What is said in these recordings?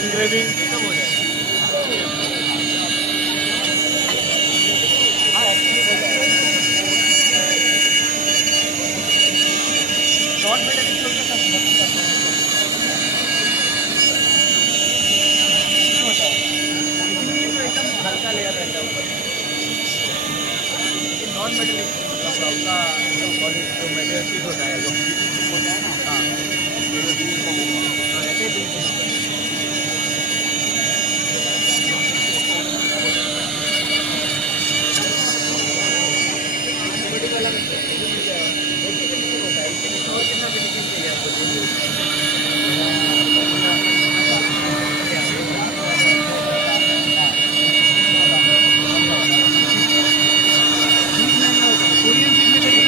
एनग्रेविंग सब हो जाएगा। हाँ एक्चुअली नॉन मेटेलिक होता है तो एकदम हल्का लेयर रहता है ऊपर। नॉन मेटेलिक आपका जो बॉडी जो मेटेरियल होता है जो होता है ना। हाँ ऐसे ही और कितना फिनिशिंग चाहिए आपको? कोरियन फिल्म में करिए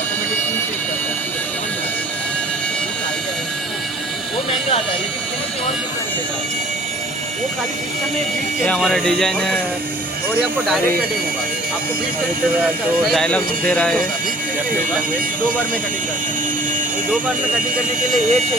ऑटोमेटिक वो महंगा आता है लेकिन फिनिशिंग और कितना मिलेगा? वो खाली सिस्टम में बीट ये हमारा डिजाइन है और ये आपको डायरेक्ट कटिंग होगा। आपको बीट जो डायलॉग दे रहा है दो बार में कटिंग करता है। 2 बार में कटिंग करने के लिए 1 से